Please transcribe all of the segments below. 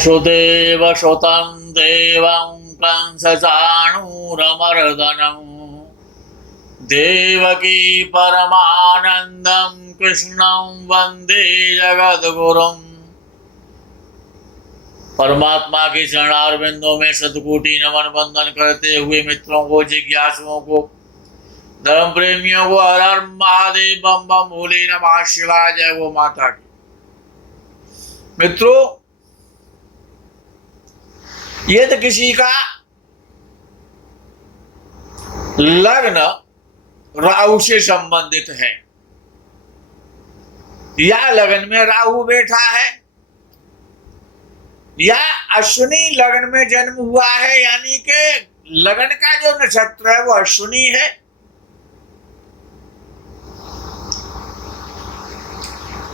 वसुदेव सुतं देवं कंसचाणूरमर्दनम् देवकी परमानंदं कृष्णं वंदे जगद्गुरुम्। परमात्मा के चरणारविंदों में सतकोटि नमन बंदन करते हुए मित्रों को, जिज्ञासुओं को, धर्म प्रेमियों को हर हर महादेव बम बम भोले नमः शिवाय, जय वो माता की। मित्रों, यदि किसी का लग्न राहु से संबंधित है या लग्न में राहु बैठा है या अश्विनी लग्न में जन्म हुआ है, यानी कि लग्न का जो नक्षत्र है वो अश्विनी है,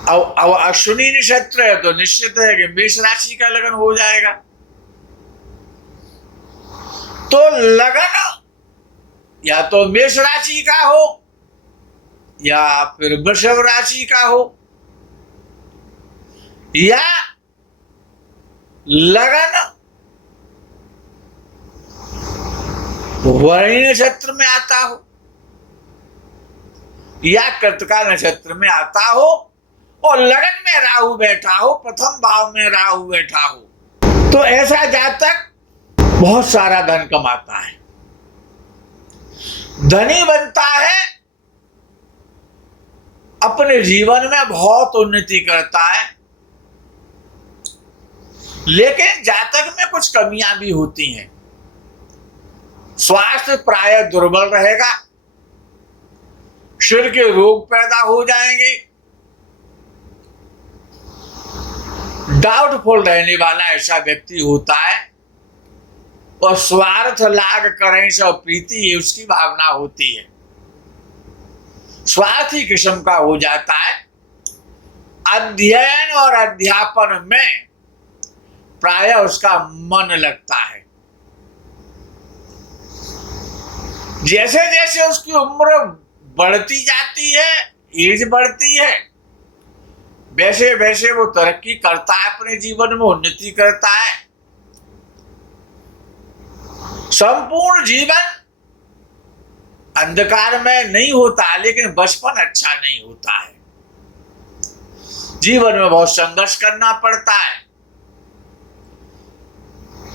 अब अश्विनी नक्षत्र है तो निश्चित है कि मेष राशि का लगन हो जाएगा। तो लगन या तो मेष राशि का हो या फिर वृषभ राशि का हो, या लगन वरुण नक्षत्र में आता हो या कृतिका नक्षत्र में आता हो और लगन में राहु बैठा हो, प्रथम भाव में राहु बैठा हो, तो ऐसा जातक बहुत सारा धन कमाता है, धनी बनता है, अपने जीवन में बहुत उन्नति करता है। लेकिन जातक में कुछ कमियां भी होती हैं। स्वास्थ्य प्राय दुर्बल रहेगा, सिर के रोग पैदा हो जाएंगे, डाउटफुल रहने वाला ऐसा व्यक्ति होता है और स्वार्थ लाग करें सब प्रीति है उसकी भावना होती है, स्वार्थी किस्म का हो जाता है। अध्ययन और अध्यापन में प्राय उसका मन लगता है। जैसे जैसे उसकी उम्र बढ़ती जाती है, एज बढ़ती है, वैसे वैसे वो तरक्की करता है, अपने जीवन में उन्नति करता है। संपूर्ण जीवन अंधकार में नहीं होता, लेकिन बचपन अच्छा नहीं होता है। जीवन में बहुत संघर्ष करना पड़ता है।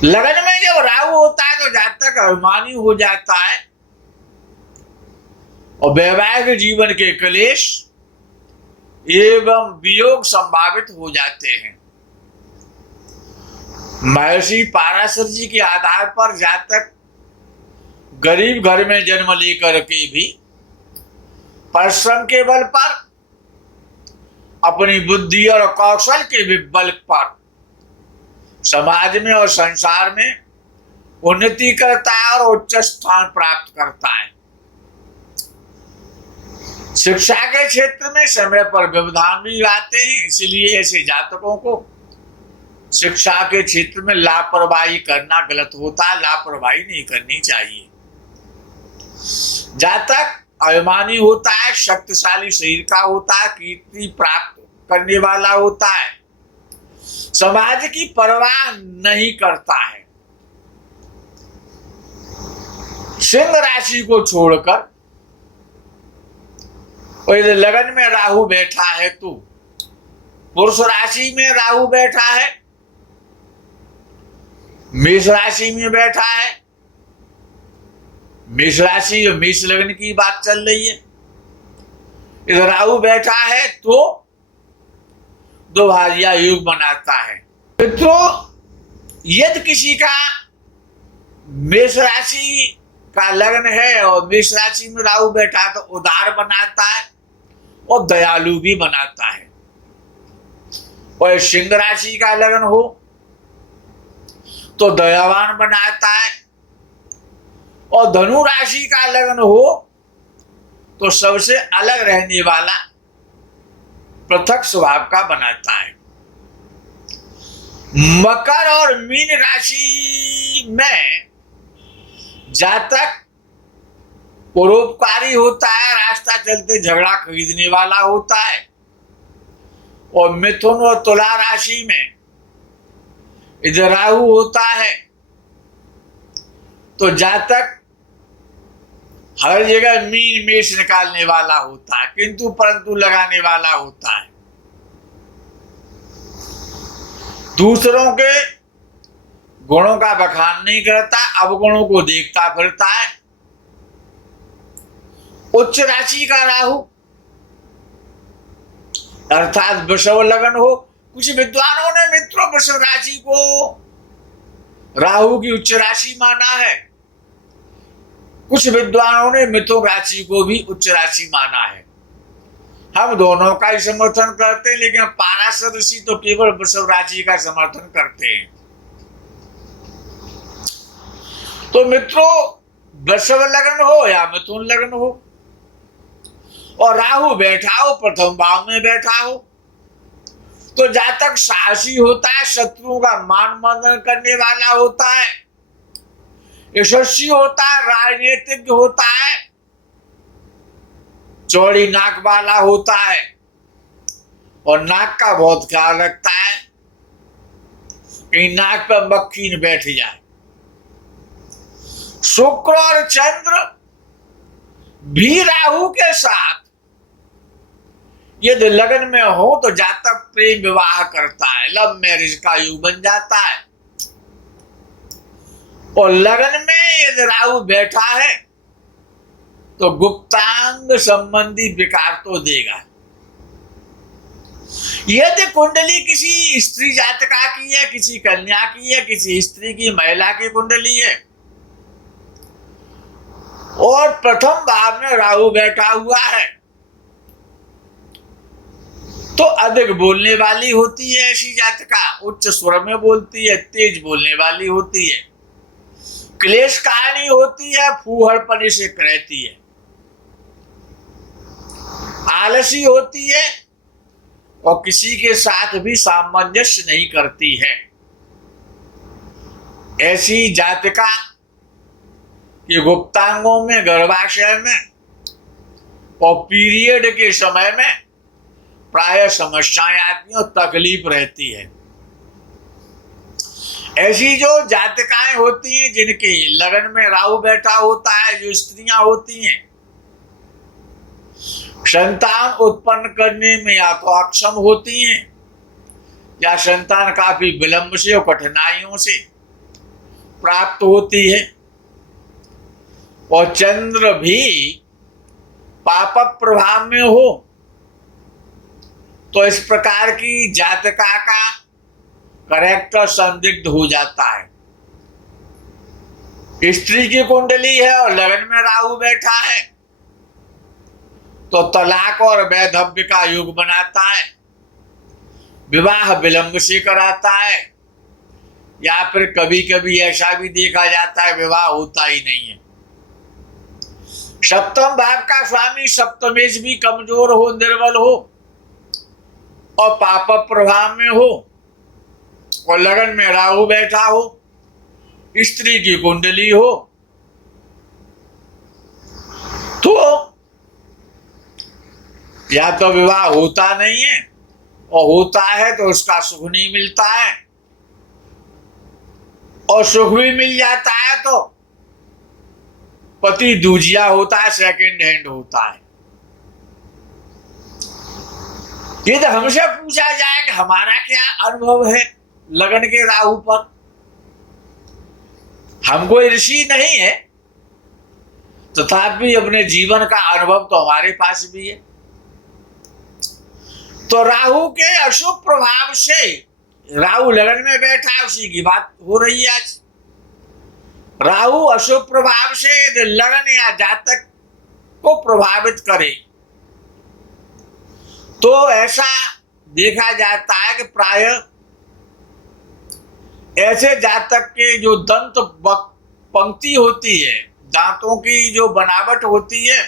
लगन में जब राहु होता है तो जातक अभिमानी हो जाता है और वैवाहिक जीवन के क्लेश एवं वियोग संभावित हो जाते हैं। महर्षि पाराशर जी के आधार पर जातक गरीब घर में जन्म लेकर के भी परिश्रम के बल पर, अपनी बुद्धि और कौशल के बल पर समाज में और संसार में उन्नति करता है और उच्च स्थान प्राप्त करता है। शिक्षा के क्षेत्र में समय पर व्यवधान भी आते हैं, इसलिए ऐसे जातकों को शिक्षा के क्षेत्र में लापरवाही करना गलत होता है, लापरवाही नहीं करनी चाहिए। जातक अभिमानी होता है, शक्तिशाली शरीर का होता है, कीर्ति प्राप्त करने वाला होता है, समाज की परवाह नहीं करता है। सिंह राशि को छोड़कर और यदि लगन में राहु बैठा है तो पुरुष राशि में राहु बैठा है, मेष राशि में बैठा है, मेष राशि और मेष लगन की बात चल रही है, इधर राहु बैठा है तो दो भाजिया योग बनाता है। मित्रों, यदि किसी का मेष राशि का लग्न है और मेष राशि में राहु बैठा तो उदार बनाता है और दयालु भी बनाता है। और सिंह राशि का लग्न हो तो दयावान बनाता है और धनु राशि का लग्न हो तो सबसे अलग रहने वाला, पृथक स्वभाव का बनाता है। मकर और मीन राशि में जातक परोपकारी होता है, रास्ता चलते झगड़ा खरीदने वाला होता है। और मिथुन और तुला राशि में इधर राहु होता है तो जातक हर जगह मीन मेष निकालने वाला होता है, किंतु परंतु लगाने वाला होता है। दूसरों के गुणों का बखान नहीं करता, अवगुणों को देखता फिरता है। उच्च राशि का राहु अर्थात वृषभ लगन हो। कुछ विद्वानों ने मित्रों वृषभ राशि को राहु की उच्च राशि माना है, कुछ विद्वानों ने मिथुन राशि को भी उच्च राशि माना है। हम दोनों का ही समर्थन करते हैं, लेकिन पाराशर ऋषि तो केवल वृषभ राशि का समर्थन करते हैं। तो मित्रों वृषभ लगन हो या मिथुन लगन हो और राहु बैठा हो, प्रथम भाव में बैठा हो, तो जातक साहसी होता है, शत्रुओं का मान मर्दन करने वाला होता है, यशस्वी होता है, राजनीतिक होता है, चौड़ी नाक वाला होता है और नाक का बहुत ख्याल रखता है कहीं नाक पर मक्खी न बैठ जाए। शुक्र और चंद्र भी राहु के साथ यदि लगन में हो तो जातक प्रेम विवाह करता है, लव मैरिज का युग बन जाता है। और लगन में यदि राहु बैठा है तो गुप्तांग संबंधी विकार तो देगा। यदि कुंडली किसी स्त्री जातका की है, किसी कन्या की है, किसी स्त्री की महिला की कुंडली है और प्रथम भाव में राहु बैठा हुआ है तो अधिक बोलने वाली होती है ऐसी जातका, उच्च स्वर में बोलती है, तेज बोलने वाली होती है, क्लेश कहानी होती है, फूहड़पने से रहती है, आलसी होती है और किसी के साथ भी सामंजस्य नहीं करती है। ऐसी जातका के गुप्तांगों में, गर्भाशय में और पीरियड के समय में प्राय समस्याएं आती और तकलीफ रहती है। ऐसी जो जातकाएं होती हैं जिनके लगन में राहु बैठा होता है, जो स्त्रियां होती हैं, संतान उत्पन्न करने में या तो अक्षम होती हैं या संतान काफी विलंब से और कठिनाइयों से प्राप्त होती है। और चंद्र भी पाप प्रभाव में हो तो इस प्रकार की जातका का करेक्टर संदिग्ध हो जाता है। स्त्री की कुंडली है और लगन में राहु बैठा है तो तलाक और वैधव्य का युग बनाता है, विवाह विलंब से कराता है या फिर कभी कभी ऐसा भी देखा जाता है विवाह होता ही नहीं है। सप्तम भाव का स्वामी सप्तमेश भी कमजोर हो, निर्बल हो और पाप प्रभाव में हो और लगन में राहु बैठा हो, स्त्री की कुंडली हो तो या तो विवाह होता नहीं है और होता है तो उसका सुख नहीं मिलता है और सुख भी मिल जाता है तो पति दूजिया होता है, सेकंड हैंड होता है। यदि हमसे पूछा जाए कि हमारा क्या अनुभव है लगन के राहु पर, हम कोई ऋषि नहीं है तथापि अपने जीवन का अनुभव तो हमारे पास भी है। तो राहु के अशुभ प्रभाव से राहु लगन में बैठा है, उसी की बात हो रही है आज। राहु अशुभ प्रभाव से यदि लगन या जातक को प्रभावित करे तो ऐसा देखा जाता है कि प्राय ऐसे जातक के जो दंत पंक्ति होती है, दांतों की जो बनावट होती है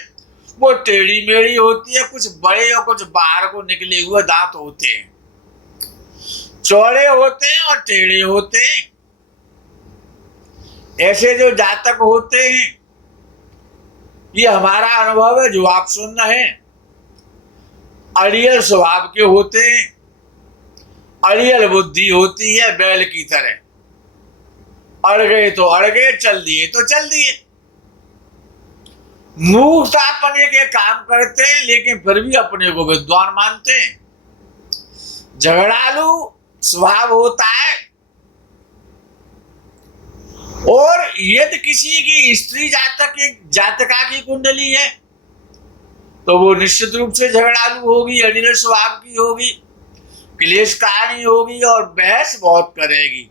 वो टेढ़ी मेढ़ी होती है, कुछ बड़े और कुछ बाहर को निकले हुए दांत होते हैं, चौड़े होते हैं और टेढ़े होते हैं। ऐसे जो जातक होते हैं ये हमारा अनुभव है जो आप सुन रहे हैं, अड़ियल स्वभाव के होते हैं, अड़ियल बुद्धि होती है बैल की तरह, अड़ गए तो अड़ गए, चल दिए तो चल दिए। मूर्ख अपने के काम करते हैं, लेकिन फिर भी अपने को विद्वान मानते हैं। झगड़ालू स्वभाव होता है। और यदि किसी की स्त्री जातका की कुंडली है तो वो निश्चित रूप से झगड़ालू होगी, अनिल स्वभाव की होगी, क्लेशकारी होगी और बहस बहुत करेगी।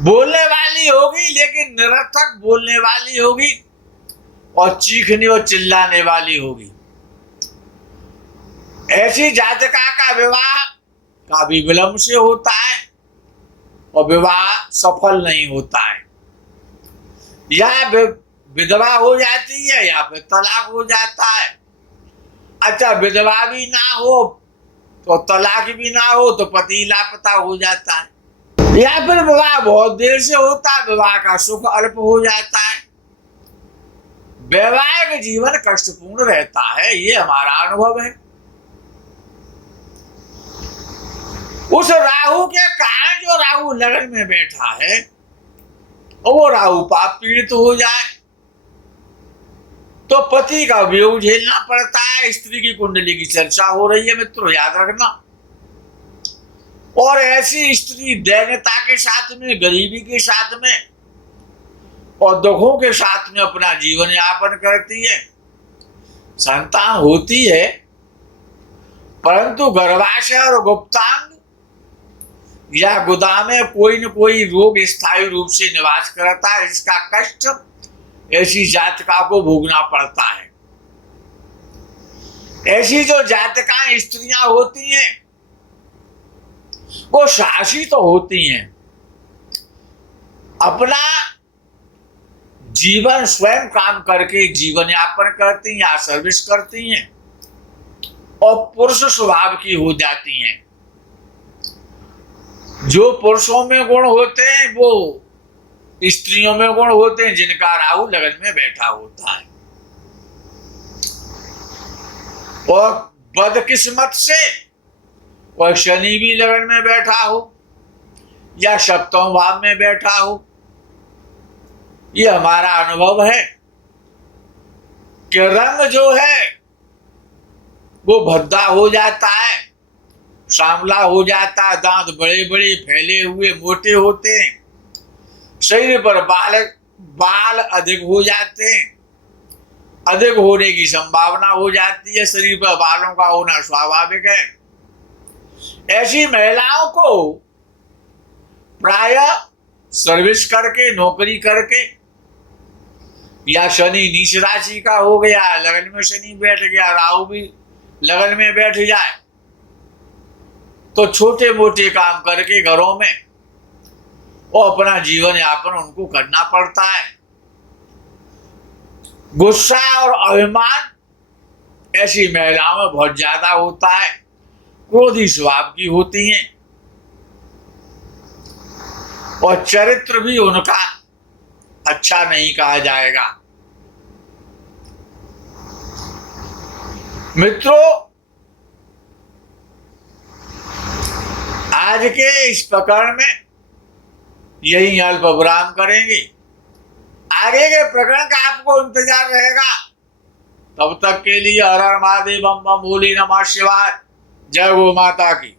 बोलने वाली होगी, लेकिन निरर्थक बोलने वाली होगी और चीखने और चिल्लाने वाली होगी। ऐसी जातका का विवाह काफी विलंब से होता है और विवाह सफल नहीं होता है। या विधवा हो जाती है या फिर तलाक हो जाता है। अच्छा, विधवा भी ना हो तो तलाक भी ना हो तो पति लापता हो जाता है। या फिर विवाह बहुत देर से होता है, विवाह का सुख अल्प हो जाता है। वैवाहिक जीवन कष्टपूर्ण रहता है, ये हमारा अनुभव है। उस राहु के कारण जो राहु लगन में बैठा है वो राहु पाप पीड़ित हो जाए तो पति का वियोग झेलना पड़ता है। स्त्री की कुंडली की चर्चा हो रही है मित्रों, याद रखना। और ऐसी स्त्री दैन्यता के साथ में, गरीबी के साथ में और दुखों के साथ में अपना जीवन यापन करती है। संतान होती है परंतु गर्भाशय और गुप्तांग या गुदा में कोई न कोई रोग स्थायी रूप से निवास करता है, जिसका कष्ट ऐसी जातका को भोगना पड़ता है। ऐसी जो जातकाएं स्त्रियां होती हैं वो साहसी तो होती हैं, अपना जीवन स्वयं काम करके जीवन यापन करती हैं या सर्विस करती हैं और पुरुष स्वभाव की हो जाती हैं। जो पुरुषों में गुण होते हैं वो स्त्रियों में गुण होते हैं, जिनका राहु लगन में बैठा होता है। और बदकिस्मत से और शनि भी लगन में बैठा हो या सप्तम भाव में बैठा हो, ये हमारा अनुभव है कि रंग जो है वो भद्दा हो जाता है, सांवला हो जाता है, दांत बड़े बड़े फैले हुए मोटे होते हैं, शरीर पर बाल अधिक हो जाते हैं, अधिक होने की संभावना हो जाती है। शरीर पर बालों का होना स्वाभाविक है। ऐसी महिलाओं को प्रायः सर्विस करके, नौकरी करके या शनि नीच राशि का हो गया, लगन में शनि बैठ गया, राहु भी लगन में बैठ जाए तो छोटे मोटे काम करके घरों में वो अपना जीवन यापन उनको करना पड़ता है। गुस्सा और अभिमान ऐसी महिलाओं में बहुत ज्यादा होता है, क्रोधी स्वभाव की होती हैं और चरित्र भी उनका अच्छा नहीं कहा जाएगा। मित्रों, आज के इस प्रकरण में यही अल्प विराम करेंगे। आगे के प्रकरण का आपको इंतजार रहेगा। तब तक के लिए हर हर महादेव, बम बम भोले नमः शिवाय। जय गो माता की।